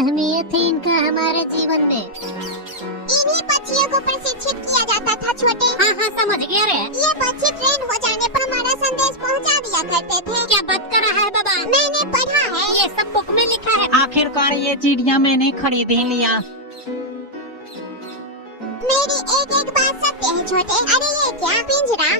अहमियत थी इनका हमारे जीवन में। इन्हीं पक्षियों को प्रशिक्षित किया जाता था छोटे। हाँ हाँ समझ गया रे। ये पक्षी ट्रेन हो जाने पर हमारा संदेश पहुंचा दिया करते थे। क्या बात कर रहा है बाबा? मैंने पढ़ा है, ये सब बुक में लिखा है। आखिरकार ये चिड़िया मैंने खरीद ही लिया। मेरी एक एक बात सत्य है छोटे। अरे ये क्या पिंजरा?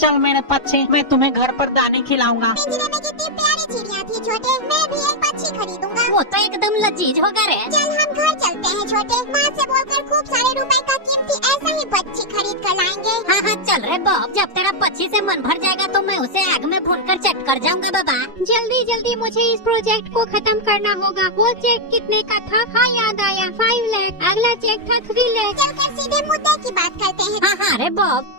चल मेरे पक्षी, मैं तुम्हें घर पर दाने खिलाऊंगा। पिंजरे में कितनी प्यारी चिड़िया थी छोटे। मैं भी एक पक्षी खरीदूंगा। वो तो एकदम लजीज होगा रे। चल हम घर चलते हैं छोटे। माँ से बोलकर खूब सारे रुपए का कीमती ऐसा ही पक्षी खरीद कर लाएंगे। हाँ हाँ चल रे बॉब। जब तेरा पक्षी से मन भर जाएगा तो मैं उसे आग में भून कर चट कर जाऊंगा बाबा। जल्दी जल्दी मुझे इस प्रोजेक्ट को खत्म करना होगा। वो चेक कितने का था? हाँ याद आया, 5 लाख। अगला चेक था 3 लाख। चलकर सीधे मुद्दे की बात करते हैं। हाँ हाँ रे बॉब।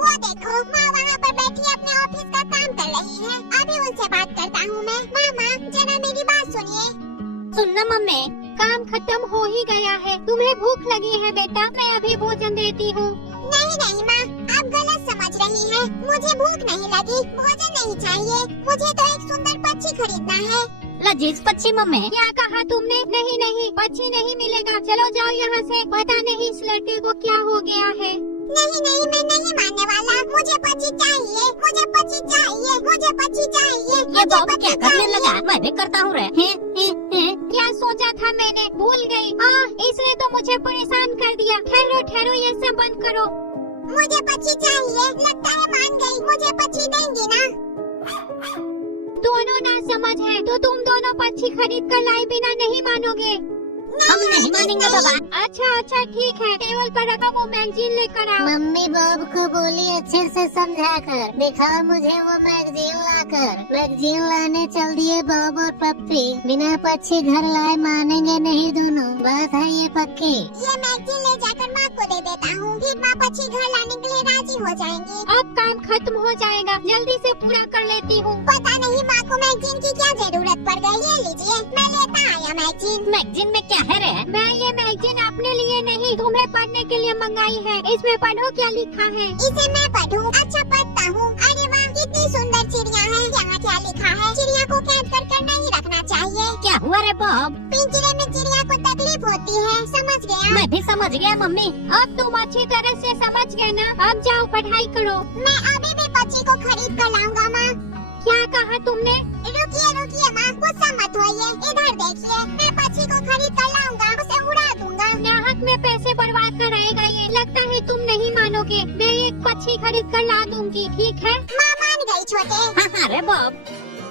वो देखो माँ वहाँ पर बैठी अपने ऑफिस का काम कर रही है। अभी उनसे बात करता हूँ मैं। मामा जरा मेरी बात सुनिए। सुनना मम्मी, काम खत्म हो ही गया है। तुम्हें भूख लगी है बेटा? मैं अभी भोजन देती हूँ। नहीं नहीं माँ, आप गलत समझ रही हैं। मुझे भूख नहीं लगी, भोजन नहीं चाहिए। मुझे तो एक सुंदर पक्षी खरीदना है। लजीज पक्षी मम्मी। क्या कहा तुमने? नहीं नहीं, पक्षी नहीं मिलेगा। चलो जाओ यहाँ से। पता नहीं इस लड़के को क्या हो गया है। नहीं नहीं, मैं नहीं मानने वाला। मुझे पक्षी चाहिए, मुझे पक्षी चाहिए, मुझे पक्षी चाहिए। ये बॉब क्या करने लगा? मैं भी करता हूँ रे। क्या सोचा था मैंने? भूल गई। इसने तो मुझे परेशान कर दिया। ठहरो ठहरो, ये सब बंद करो। मुझे पक्षी चाहिए। लगता है मान गई। मुझे पक्षी देंगी ना? दोनों ना समझ है तो तुम दोनों पक्षी खरीद कर लाए बिना नहीं मानोगे। हम नहीं मानेंगे बाबा। अच्छा अच्छा ठीक है, टेबल पर रखा वो मैगजीन लेकर आओ। मम्मी बॉब को बोली अच्छे से समझा कर दिखाओ मुझे वो मैगजीन लाकर। मैगजीन लाने चल दिए बॉब और पप्पी। बिना पक्षी घर लाए मानेंगे नहीं दोनों। बात है ये पक्की। ये मैगजीन ले जाकर माँ को दे देता हूँ। फिर माँ पक्षी घर लाने के लिए राजी हो जाएंगी। अब काम खत्म हो जाएगा, जल्दी से पूरा कर लेती हूँ। पता नहीं माँ को मैगजीन की क्या जरूरत पड़ गई। ये लीजिए, मैं लेता आया मैगजीन। मैगजीन में क्या है रे? मैं ये मैगजीन अपने लिए नहीं तुम्हें पढ़ने के लिए मंगाई है। इसमें पढ़ो क्या लिखा है। इसे मैं पढ़ूं? अच्छा पढ़ता हूँ। अरे वाह, कितनी सुंदर चिड़िया है। यहाँ क्या लिखा है? चिड़िया को कैद कर नहीं रखना चाहिए। क्या हुआ रे बॉब? पिंजरे में चिड़िया को तकलीफ होती है। समझ गया? मैं भी समझ गया मम्मी। अब तुम अच्छी तरह से समझ गए ना? अब जाओ पढ़ाई करो। मैं अभी भी पक्षी को खरीद कर लाऊंगा माँ। क्या कहा तुमने? रुकिए रुकिए माँ, गुस्सा मत होइए। इधर देखिए, मैं पक्षी को खरीद कर लाऊंगा, उसे उड़ा दूंगा। नाहक में पैसे बर्बाद कराएगा ये। लगता है तुम नहीं मानोगे। मैं एक पक्षी खरीद कर ला दूंगी, ठीक है? माँ मान गई छोटे। हाँ हाँ रे बॉब।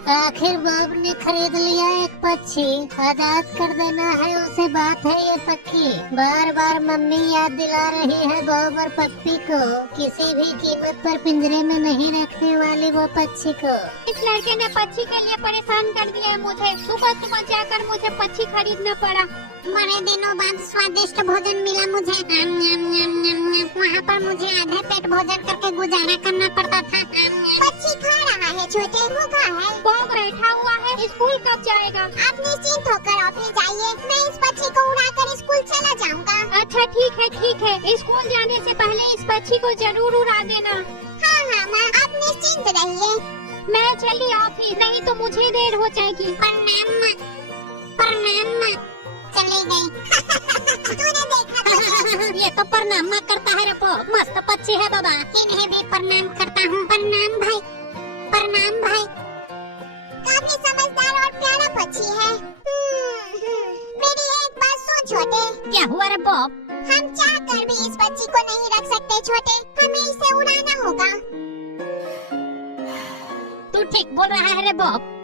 आखिर बॉब ने खरीद लिया एक पक्षी। आजाद कर देना है उसे, बात है ये पक्की। बार बार मम्मी याद दिला रही है बॉब और पप्पी को किसी भी कीमत पर पिंजरे में नहीं रखने वाली वो पक्षी को। इस लड़के ने पक्षी के लिए परेशान कर दिया है मुझे। सुबह सुबह जाकर मुझे पक्षी खरीदना पड़ा। बड़े दिनों बाद स्वादिष्ट भोजन मिला मुझे। वहाँ पर मुझे आधे पेट भोजन करके गुजारा करना पड़ता था। पक्षी खा रहा है छोटे, भूखा है। बॉब बैठा हुआ है। स्कूल कब जाएगा? आप निश्चिंत होकर ऑफिस जाइए। मैं इस पक्षी को उड़ाकर स्कूल चला जाऊंगा। अच्छा ठीक है ठीक है। स्कूल जाने से पहले इस पक्षी को जरूर उड़ा देना। हाँ हाँ माँ, आप निश्चिंत रहिए। मैं चली ऑफिस, नहीं तो मुझे देर हो जाएगी। प्रणाम माँ। प्रणाम माँ। चली गई। तूने देखा? ये तो प्रणाम करता है रे बॉब। मस्त पक्षी है बाबा। इन्हें भी प्रणाम करता हूँ। प्रणाम भाई, प्रणाम भाई। काफी समझदार और प्यारा पक्षी है। मेरी एक बात सुन छोटे। क्या हुआ रे बॉब? हम चाह कर भी इस पक्षी को नहीं रख सकते छोटे। हमें इसे उड़ाना होगा। तू ठीक बोल रहा है रे बॉब।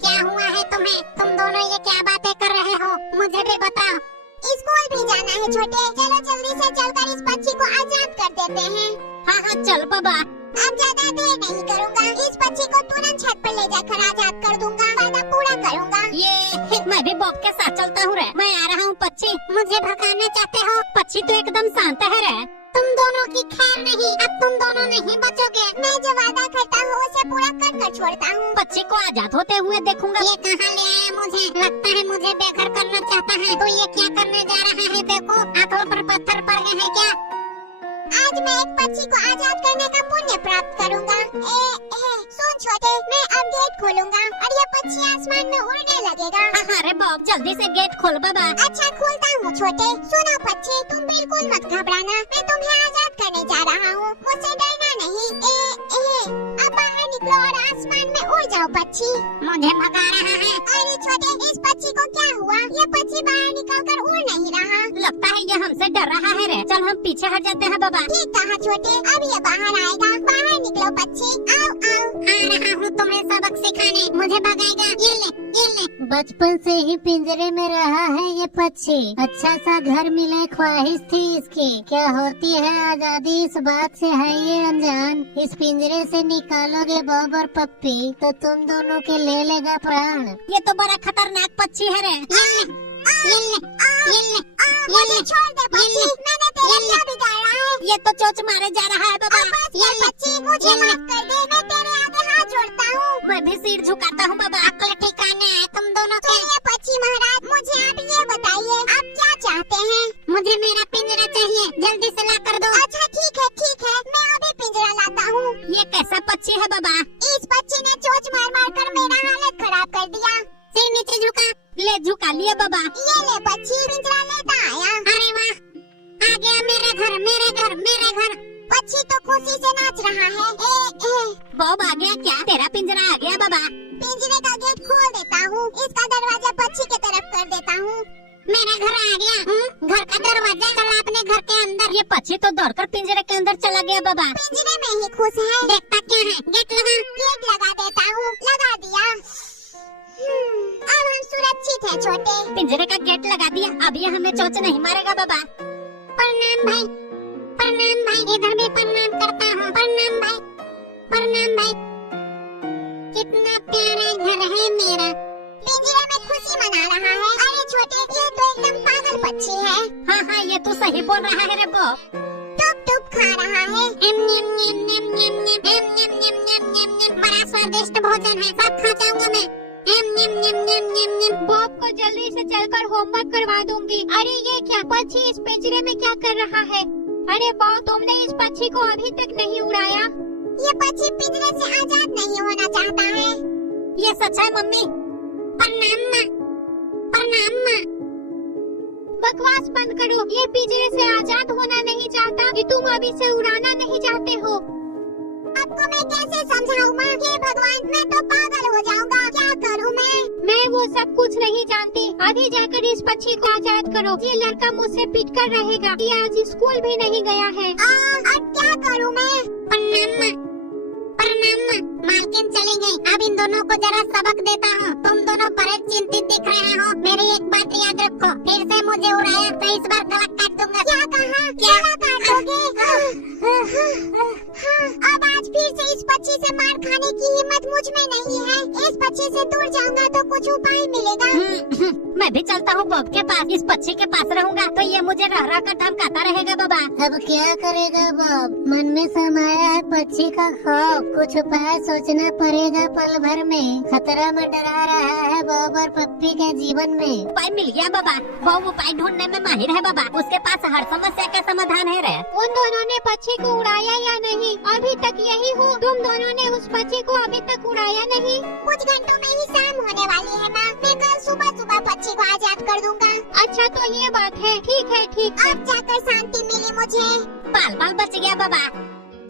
क्या हुआ है तुम्हें? तुम दोनों ये क्या बातें कर रहे हो? मुझे भी बताओ। स्कूल भी जाना है छोटे। चलो जल्दी से चलकर इस पक्षी को आजाद कर देते हैं। हाँ हाँ चल बाबा। अब ज्यादा देर नहीं करूँगा। इस पक्षी को तुरंत छत पर ले जाकर आजाद कर दूंगा। वादा पूरा करूँगा। ये मैं भी बॉब के साथ चलता हूँ रे। मैं आ रहा हूँ पक्षी। मुझे भगाना चाहते हो? पक्षी तो एकदम शांत है रे। तुम दोनों की खैर नहीं। अब तुम दोनों नहीं बचोगे। मैं जो वादा करता हूँ उसे पूरा कर कर छोड़ता हूँ। पक्षी को आजाद होते हुए देखूंगा। ये कहाँ ले आया मुझे? लगता है मुझे बेघर करना चाहता है। तो ये क्या करने जा रहा है? देखो, आंखों पर पत्थर पड़ गए हैं क्या? आज मैं एक पक्षी को आजाद करने का पुण्य प्राप्त करूँगा। सुन सुन छोटे, मैं अब गेट खोलूंगा और ये पक्षी आसमान में उड़ने लगेगा। हाँ रे बॉब, जल्दी से गेट खोल बाबा। अच्छा खोलता हूँ छोटे। सुनो पक्षी, तुम बिल्कुल मत घबराना, मैं तुम्हें आजाद करने जा रहा हूँ, मुझसे डरना नहीं। अब बाहर निकलो और आसमान में उड़ जाओ पक्षी। मुझे भगा रहा है। अरे छोटे, इस पक्षी को क्या हुआ? ये पक्षी बाहर निकलकर उड़ नहीं रहा। लगता है ये हमसे डर रहा है रे। चल हम पीछे हट जाते हैं बाबा। ठीक कहा छोटे, अब ये बाहर आएगा। बाहर निकलो पक्षी, आओ आओ। आ रहा हूँ तुम्हें सबक सिखाने, मुझे भगाएगा। ये ले, ये ले। बचपन से ही पिंजरे में रहा है ये पक्षी, अच्छा सा घर मिले ख्वाहिश थी इसकी। क्या होती है आजादी, इस बात से है ये अनजान। इस पिंजरे से निकालोगे बॉब और पप्पी तो तुम दोनों के ले लेगा प्राण। ये तो बड़ा खतरनाक पक्षी है रे। ये ले, ये ले, ये ले, मुझे छोड़ दे पक्षी, मैंने तेरा क्या बिगाड़ा है? ये तो चोंच मारे जा रहा है बाबा। बस कर पक्षी, मुझे माफ कर दे, मैं तेरे आगे हाथ जोड़ता हूँ। मैं भी सिर झुकाता हूँ बाबा। अक्ल ठिकाने है तुम दोनों के। सुनिए पक्षी महाराज, मुझे आप ये बताइए, आप क्या चाहते हैं? मुझे मेरा पिंजरा चाहिए, जल्दी से ला कर दो। अच्छा ठीक है, मैं अभी पिंजरा लाता हूँ। ये कैसा पक्षी है बाबा? इस पक्षी ने चोंच मार मार कर मेरा हालत खराब कर दिया। सिर नीचे झुका। ले झुका लिया बाबा। ये ले पक्षी, पिंजरा लेता आया। अरे वाह, आ गया मेरा घर, मेरा घर, मेरा घर। पक्षी तो खुशी से नाच रहा है। बॉब आ गया क्या? तेरा पिंजरा आ गया बाबा। पिंजरे का गेट खोल देता हूँ, इसका दरवाजा पक्षी की तरफ कर देता हूँ। मेरा घर आ गया। घर का दरवाजा चला अपने घर के अंदर। ये पक्षी तो दौड़कर पिंजरे के अंदर चला गया बाबा। पिंजरे में ही खुश है। देखता क्या है? गेट लगा। गेट लगा देता हूँ, लगा दिया। अब हम सुरक्षित हैं छोटे। पिंजरे का गेट लगा दिया, अब ये हमें चोंच नहीं मारेगा बाबा। प्रणाम भाई, प्रणाम भाई, इधर भी प्रणाम करता हूँ। प्रणाम भाई, प्रणाम भाई। कितना प्यारा घर है मेरा। पिंजरे में खुशी मना रहा है। अरे छोटे, ये तो एकदम पागल पक्षी है। हाँ, ये तू सही बोल रहा है रे बॉब। टुप टुप खा रहा है। बड़ा स्वादिष्ट भोजन है, सब खा जाऊंगा मैं। बॉब को जल्दी से चलकर होमवर्क करवा दूंगी। अरे ये क्या पक्षी इस पिंजरे में क्या कर रहा है? अरे बॉब, तुमने इस पक्षी को अभी तक नहीं उड़ाया। ये पक्षी पिंजरे से आजाद नहीं होना चाहता है। ये सच है मम्मी। प्रणाम माँ, प्रणाम माँ। बकवास बंद करो, ये पिंजरे से आजाद होना नहीं चाहता कि तुम अभी से उड़ाना नहीं चाहते हो। आपको मैं कैसे समझाऊं माँ? हे भगवान, मैं तो पागल हो जाऊंगा, क्या करूं मैं वो सब कुछ नहीं जानती। अभी जाकर इस पक्षी को आजाद करो। ये लड़का मुझसे पिट कर रहेगा कि आज स्कूल भी नहीं गया है। अब क्या करूं मैं? प्रणाम माँ, प्रणाम माँ। मालकिन चली गई, अब इन दोनों को जरा सबक देता हूँ। तुम दोनों बड़े चिंतित दिख रहे हो। मेरी एक बात याद रखो, फिर से मुझे उड़ाया तो इस बार गला काट दूंगा। क्या कहा? क्या काटोगे? अब आज फिर से इस पक्षी से मार खाने की हिम्मत मुझ में नहीं है। इस पक्षी से दूर जाऊंगा तो कुछ उपाय मिलेगा। मैं भी चलता हूँ बॉब के पास। इस पक्षी के पास रहूंगा तो ये मुझे रह रह कर धमकाता रहेगा बाबा। अब क्या करेगा बॉब? मन में समाया है पक्षी का खौफ, कुछ उपाय सोचना पड़ेगा पल भर में। खतरा में डरा रहा है बॉब और पप्पी के जीवन में। उपाय मिल गया बाबा। बॉब उपाय ढूंढने में माहिर है बाबा। उसके पास हर समस्या का समाधान है रे। उन दोनों ने पक्षी को उड़ाया या नहीं? अभी तक यही हो, तुम दोनों ने उस पक्षी को अभी तक उड़ाया नहीं। कुछ घंटों में ही शाम होने वाली है माँ। मैं कल सुबह सुबह पक्षी को आजाद कर दूंगा। अच्छा तो ये बात है, ठीक है ठीक है। अब जाकर शांति मिली मुझे। बाल बाल बच गया बाबा।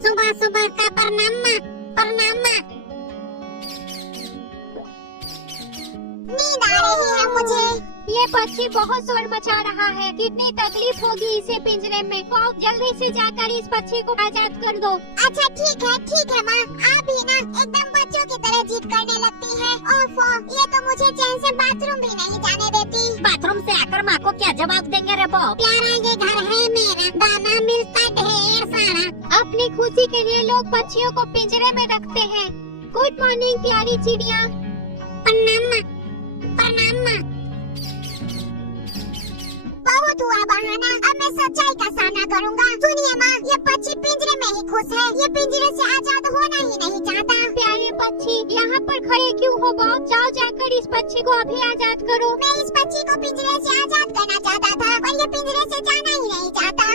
सुबह सुबह का प्रणाम माँ, प्रणाम माँ। नींद आ रही है मुझे। ये पक्षी बहुत शोर मचा रहा है। कितनी तकलीफ होगी इसे पिंजरे में। बॉब जल्दी से जाकर इस पक्षी को आजाद कर दो। अच्छा ठीक है माँ। आप भी ना एकदम बच्चों की तरह जिद करने लगती है। ओफो, ये तो मुझे चैन से बाथरूम भी नहीं जाने देती। बाथरूम से आकर माँ को क्या जवाब देंगे रे बॉब? प्यारा ये घर है मेरा, दाना मिलता ढेर सारा। अपनी खुशी के लिए लोग पक्षियों को पिंजरे में रखते हैं। गुड मॉर्निंग प्यारी चिड़िया। प्रणाम माँ, प्रणाम माँ। बहुत हुआ बहाना, अब मैं सच्चाई का सामना करूंगा। सुनिए माँ, ये पक्षी पिंजरे में ही खुश है। ये पिंजरे से आजाद होना ही नहीं चाहता। प्यारे पक्षी, यहाँ पर खड़े क्यों हो बॉब? जाओ जाकर इस पक्षी को अभी आजाद करो। मैं इस पक्षी को पिंजरे से आजाद करना चाहता था, पर ये पिंजरे से जाना ही नहीं चाहता।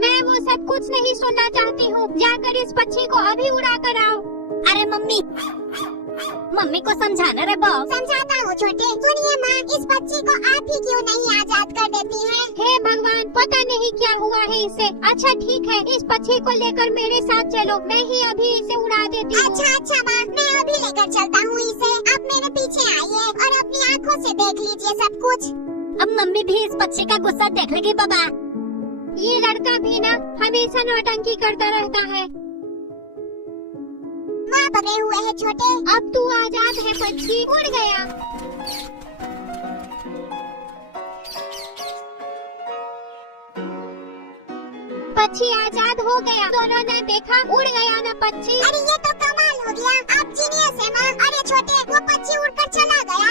मैं वो सब कुछ नहीं सुनना चाहती हूँ। जाकर इस पक्षी को अभी उड़ा कर आओ। अरे मम्मी मम्मी को समझाना रे बॉब। समझाता हूँ छोटे। सुनिए माँ, इस बच्ची को आप ही क्यों नहीं आजाद कर देती हैं? हे भगवान, पता नहीं क्या हुआ है इसे। अच्छा ठीक है, इस पक्षी को लेकर मेरे साथ चलो, मैं ही अभी इसे उड़ा देती हूँ। अच्छा माँ, मैं अभी लेकर चलता हूँ इसे। आप मेरे पीछे आइए और अपनी आँखों से देख लीजिए सब कुछ। अब मम्मी भी इस पक्षी का गुस्सा देख लेगी बाबा। ये लड़का भी ना हमेशा नौटंकी करता रहता है। माँ पकड़े हुए है छोटे। अब तू आजाद है पक्षी, उड़ गया। पक्षी आजाद हो गया। दोनों ने देखा, उड़ गया ना पक्षी। अरे ये तो कमाल हो गया, आप जीनियस है माँ। अरे छोटे, वो पक्षी उड़कर चला गया।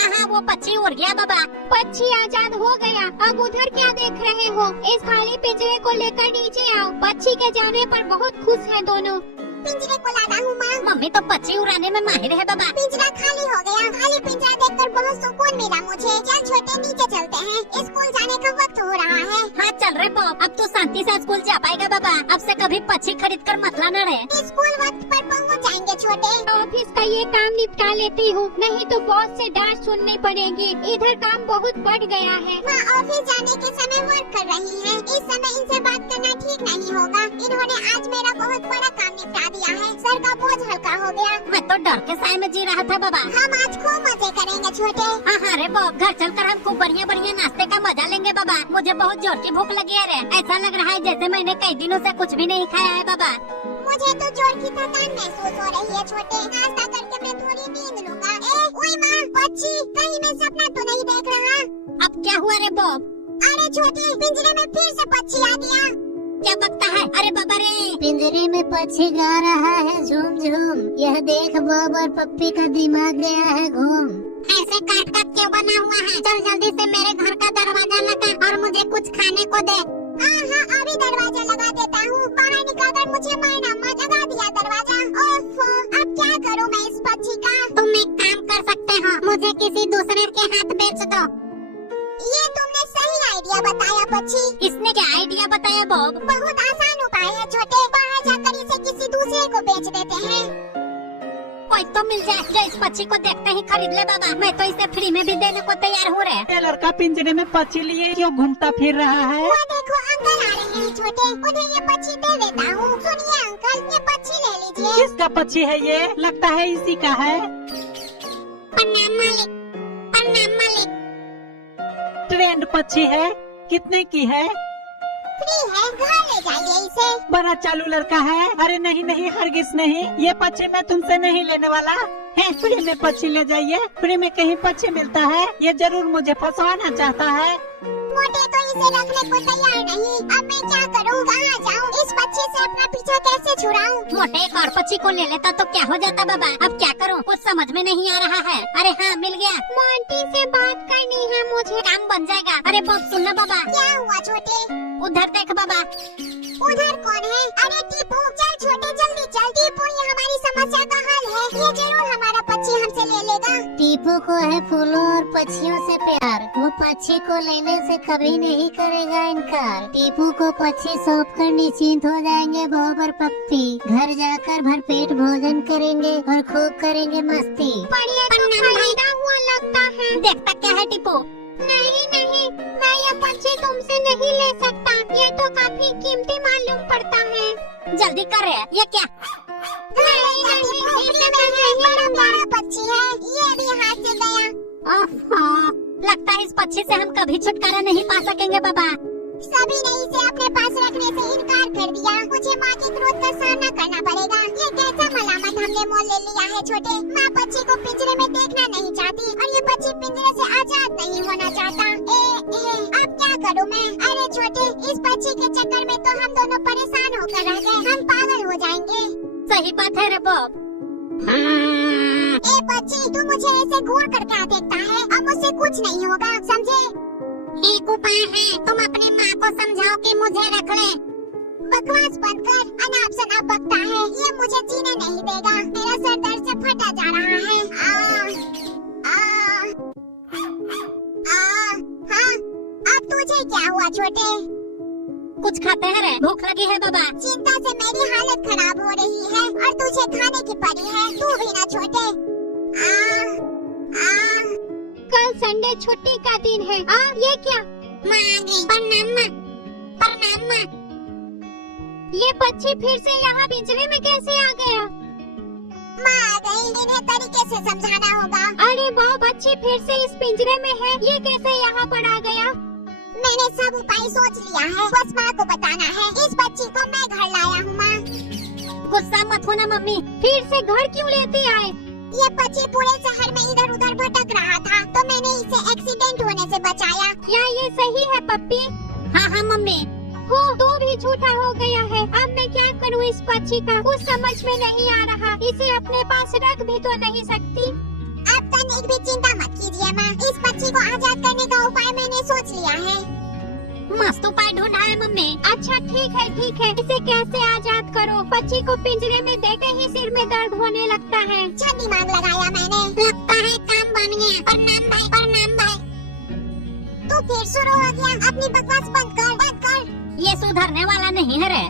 हाँ, वो पक्षी उड़ गया बाबा। पक्षी आजाद हो गया। अब उधर क्या देख रहे हो? इस खाली पिंजरे को लेकर नीचे आओ। पक्षी के जाने पर बहुत खुश हैं दोनों। पिंजरे को लाता हूँ माँ। मम्मी तो पक्षी उड़ाने में माहिर है बाबा। पिंजरा खाली हो गया। खाली पिंजरा देखकर बहुत सुकून मिला मुझे। चल छोटे, नीचे चलते हैं, स्कूल जाने का वक्त हो रहा है। हाँ चल रहे बॉब, अब तो शांति से स्कूल जा पाएगा बाबा। अब से कभी पक्षी खरीद कर मत लाना रे। स्कूल वक्त पर पहुँच जाएंगे छोटे। ऑफिस का ये काम निपटा लेती हूँ, नहीं तो बॉस से डांट सुननी पड़ेगी। इधर काम बहुत बढ़ गया है। माँ ऑफिस जाने के समय वर्क कर रही है। इस समय इनसे बात करना ठीक नहीं होगा। इन्होंने आज मेरा बहुत बड़ा काम निपटा दिया है। सर का बोझ हल्का हो गया। मैं तो डर के साए में जी रहा था बाबा। हम आज खूब मजे करेंगे छोटे। हाँ रे बॉब, घर चलकर हम खूब बढ़िया नाश्ते का मजा लेंगे बाबा। मुझे बहुत जोर की भूख लगी है रे। ऐसा लग रहा है जैसे मैंने कई दिनों से कुछ भी नहीं खाया है बाबा। मुझे तो जोर की थकान महसूस हो रही है छोटे। नाश्ता करके मैं थोड़ी नींद लूंगा। ओए माँ, पक्षी कहीं मैं सपना तो नहीं देख रहा? अब क्या हुआ रे बॉब? अरे छोटे, पिंजरे में फिर से पक्षी आ गया। क्या बकता है? अरे बाबा रे, पिंजरे में पक्षी गा रहा है झूम झूम। यह देख बॉब और पप्पी का दिमाग गया है घूम। ऐसे काट क्यों बना हुआ है? चल जल्दी से मेरे घर का दरवाजा लगा और मुझे कुछ खाने को दे। हाँ, अभी दरवाजा लगा देता हूँ। बाहर निकलकर मुझे मारना मत। लगा दिया दरवाजा। ओफो, अब क्या करूँ मैं इस पक्षी का? तुम एक काम कर सकते हो, मुझे किसी दूसरे के हाथ बेच दो। ये तुमने सही आइडिया बताया पक्षी। इसने क्या आइडिया बताया बॉब? बहुत आसान उपाय है छोटे। बाहर जाकर इसे किसी दूसरे को बेच देते हैं। कोई तो मिल जाए जो इस पक्षी को देखते ही खरीद ले बाबा। मैं तो इसे फ्री में भी देने को तैयार हूँ रे। ये लड़का पिंजरे में पक्षी लिए क्यों घूमता फिर रहा है? वो देखो अंकल आ रहे हैं छोटे। उन्हें ये पक्षी दे देता हूँ। सुनिए अंकल, ये पक्षी ले लीजिए। किसका पक्षी है ये? लगता है इसी का है। प्रणाम मालिक। प्रणाम मालिक। ट्रेंड पक्षी है। कितने की है? फ्री है, घर ले जाइए इसे। बड़ा चालू लड़का है। अरे नहीं, हरगिज नहीं। ये पक्षी मैं तुमसे नहीं लेने वाला है। फ्री में पक्षी ले जाइए। फ्री में कहीं पक्षी मिलता है? ये जरूर मुझे फंसवाना चाहता है। मोटे तो इसे रखने को तैयार नहीं। अब मैं क्या करूँ? कहाँ जाऊँ? इस पक्षी से अपना पीछा कैसे छुड़ाऊँ? मोटे एक और पक्षी को ले लेता तो क्या हो जाता बाबा। अब क्या करूँ, कुछ समझ में नहीं आ रहा है। अरे हाँ, मिल गया। मोंटी से बात करनी है मुझे। काम बन जाएगा। अरे बॉब सुनना बाबा। क्या हुआ छोटे? उधर देख बाबा। उधर कौन है? अरे टीपू, चल छोटे जल्दी चल। टीपू, ये हमारी समस्या का हल है। ये जरूर हमारा पक्षी हमसे ले लेगा। टीपू को है फूलों और पक्षियों से प्यार। वो पक्षी को लेने से कभी नहीं करेगा इनकार। टीपू को पक्षी सौंप कर निश्चिंत हो जाएंगे बॉब और पप्पी। घर जाकर भरपेट भोजन करेंगे और खूब करेंगे मस्ती। खरीदा हुआ लगता है। देखता क्या है टीपू? नहीं, मैं ये पक्षी तुमसे नहीं ले सकता। ये तो काफी कीमती मालूम पड़ता है। जल्दी कर रहे हैं। ये क्या? बड़ा पक्षी है। ये भी हाथ से गया। लगता है इस पक्षी से हम कभी छुटकारा नहीं पा सकेंगे बाबा। सभी ने इसे अपने पास रखने से इनकार कर दिया। मुझे माँ के क्रोध का सामना करना पड़ेगा। ये कैसा मलामत हमने मोल ले लिया है छोटे। माँ पक्षी को पिंजरे में देखना नहीं चाहती और ये पक्षी पिंजरे से आजाद नहीं होना चाहता। अब क्या करूँ मैं? अरे छोटे, इस पक्षी के चक्कर में तो हम दोनों परेशान होकर रह गए। हम पागल हो जाएंगे। सही बात है रे बॉब। ए पक्षी, तू मुझे ऐसे घूर कर क्या देखता है? अब मुझसे कुछ नहीं होगा, समझे? एक उपाय है, तुम अपनी माँ को समझाओ कि मुझे रख ले। बकवास बंद कर, अनाप शनाप बकता है। ये मुझे जीने नहीं देगा। मेरा सर दर्द से फटा जा रहा है। हाँ, अब तुझे क्या हुआ छोटे? कुछ खाता चाहते हैं रे? भूख लगी है बाबा। चिंता से मेरी हालत खराब हो रही है और तुझे खाने की पड़ी है। तू भी ना छोटे। कल संडे छुट्टी का दिन है। ये क्या? माँ आ गई। प्रणाम माँ। प्रणाम माँ। ये पक्षी फिर से यहाँ पिंजरे में कैसे आ गया? माँ आ गई। इन्हें तरीके से समझाना होगा। अरे वाह, बच्ची फिर से इस पिंजरे में है। ये कैसे यहाँ पर आ गया? मैंने सब उपाय सोच लिया है, बस माँ को बताना है। इस बच्ची को मैं घर लाया हूँ माँ। गुस्सा मत होना मम्मी। फिर से घर क्यों लेते आए? ये बच्ची पूरे शहर में इधर उधर भटक रहा था, तो मैंने इसे एक्सीडेंट होने से बचाया। क्या ये सही है पप्पी? हाँ हाँ मम्मी। हो तो भी झूठा हो गया है। अब मैं क्या करूँ इस पक्षी का? कुछ समझ में नहीं आ रहा। इसे अपने पास रख भी तो नहीं सकती। अब तनिक भी चिंता मत कीजिए माँ। इस बच्ची को आजाद करने का उपाय मैंने सोच लिया है। मस्त उपाय ढूंढा है मम्मी। अच्छा ठीक है ठीक है। इसे कैसे आजाद करो? पक्षी को पिंजरे में देखते ही सिर में दर्द होने लगता है। अच्छा दिमाग लगाया मैंने। लगता है काम बन गया। प्रणाम भाई। प्रणाम भाई। तू फिर शुरू हो गया। अपनी बकवास बंद कर। बंद कर। ये सुधरने वाला नहीं है रे।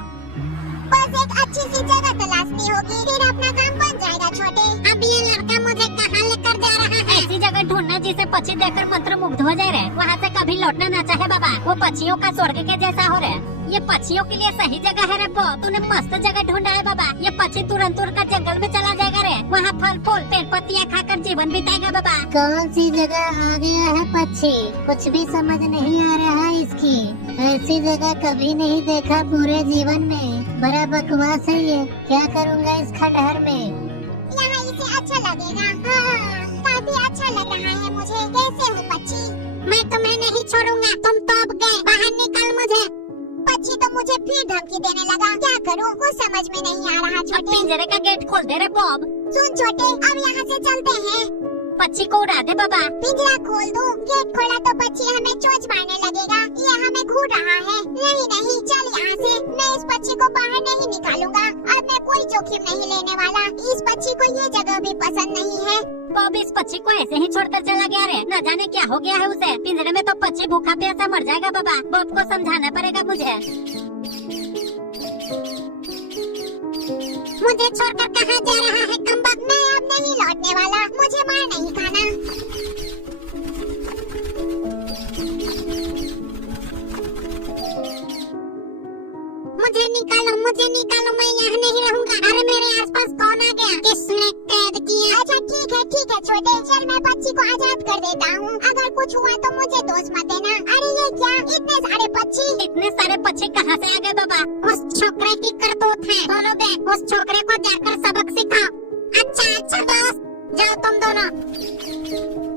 बस एक अच्छी सी जगह तलाशनी होगी, फिर अपना काम बन जाएगा छोटे। अब ये लड़का मुझे कहाँ लेकर जा रहा है? ऐसी जगह ढूंढना जिसे पक्षी देखकर मंत्र मुग्ध हो जाए रे। वहाँ से कभी लौटना ना चाहे बाबा। वो पक्षियों का स्वर्ग के जैसा हो रे। ये पक्षियों के लिए सही जगह है रे। तूने मस्त जगह ढूंढा है बाबा। ये पक्षी तुरंत उड़कर जंगल में चला जाएगा रे। वहाँ फल फूल पेड़ पत्तियाँ खाकर जीवन बिताएगा बाबा। कौन सी जगह आ गया है पक्षी? कुछ भी समझ नहीं आ रहा इसकी। ऐसी जगह कभी नहीं देखा पूरे जीवन में। बड़ा बकवास है ये। क्या करूँगा इस खंडहर में? यहाँ इसे अच्छा लगेगा। हाँ, काफी अच्छा लग रहा है मुझे। कैसे हो पक्षी? मैं तुम्हें नहीं छोड़ूंगा। तुम तो अब गए। बाहर निकल मुझे। पक्षी तो मुझे फिर धमकी देने लगा। क्या करूँ? कुछ समझ में नहीं आ रहा अब छोटे। पिंजरे का गेट खोल दे रे बॉब। सुन छोटे, अब यहाँ से चलते हैं। पक्षी को उड़ा दे बाबा। पिंजरा खोल दूं? गेट खोला तो पक्षी हमें चोंच मारने लगेगा। ये हमें घूर रहा है। नहीं नहीं, चल यहाँ से। मैं इस पक्षी को बाहर नहीं निकालूंगा। अब मैं कोई जोखिम नहीं लेने वाला। इस पक्षी को ये जगह भी पसंद नहीं है। बॉब इस पक्षी को ऐसे ही छोड़कर चला गया रे। न जाने क्या हो गया है उसे। पिंजरे में तो पक्षी भूखा प्यासा मर जाएगा बाबा। बॉब को समझाना पड़ेगा मुझे। मुझे छोड़कर कहाँ जा रहा है कमबख्त? मैं अब नहीं लौटने वाला। मुझे मार नहीं खाना। मुझे निकालो, मुझे निकालो। मैं यहाँ नहीं रहूँगा। अरे मेरे आसपास कौन आ गया? किसने कैद किया? अच्छा ठीक है छोटे। चल मैं पक्षी को आजाद कर देता हूँ। अगर कुछ हुआ तो मुझे दोष मत देना। अरे ये क्या? इतने सारे पक्षी। इतने सारे पक्षी कहाँ से आ गए बाबा? उस छोकरे की करतूत है। दोनों दे उस छोकरे को जाकर सबक सिखाओ। अच्छा दोस्त, जाओ तुम दोनों।